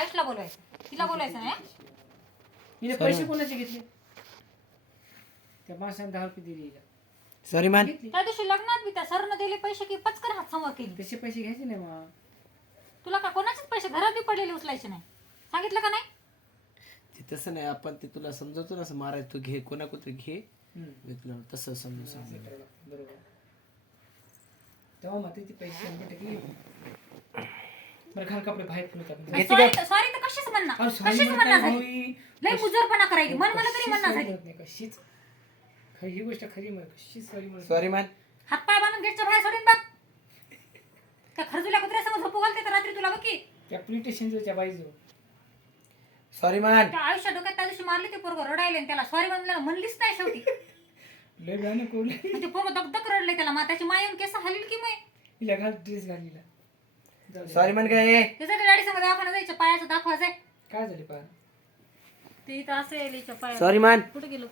आयुषला बोलवायचं, तिला बोलायचं नाही. हिने पैसे कोणाचे घेतले? त्या माणसाने 10 रुपये दिले हिला. सॉरी मान. त्या दिवशी लग्नात बी त्या सरनं दिले पैसे की पचकन हात समोर केली. तसे पैसे घ्यायचे नाही मग. तुला का कोणाचेच पैसे घरात बी पडलेले उचलायचे नाही, सांगितलं का नाही? ते तसं नाही, आपण ते तुला समजवतो ना, असं मारायचं, तू घे कोणाकोणतरी घे, मी तुला तसं समजून बरोबर. तेव्हा मग ती पैसे टाकली. बरं घाल कपडे बाहेर फुलतात. सॉरी तर कशीच म्हणणार झाली. लय मुजरपणा करायची, मन मला तरी म्हणणार झाली. कशीच ही गोष्ट खरी मग कशी सॉरी सॉरी मान. हातपाय बांधून गेटच्या बाहेर सोडून बघ. त्या खरजुल्या कुत्र्यासमोर झोपू घालते तर रात्री तुला बघी. त्या पोलीस स्टेशनच्या बाईजो सॉरी मान. त्या आयुष्या डोक्यात त्या दिवशी मारली ते पोरगं रडायले आणि त्याला सॉरी म्हणलं म्हणलीच नाही शेवटी. लय गाणं कोरले. ते पोरगं दगदग रडले, त्याला माताची माय येऊन केस हलील की मग हिला घाल ड्रेस घालीला. सॉरी मान काय त्यासाठी गाडी सांगा दवाखाना जायचं, पायाचं दाखवायचंय. काय झाले पा ते इथं असेल हिच्या पाया. सॉरी मान. कुठे गेलो?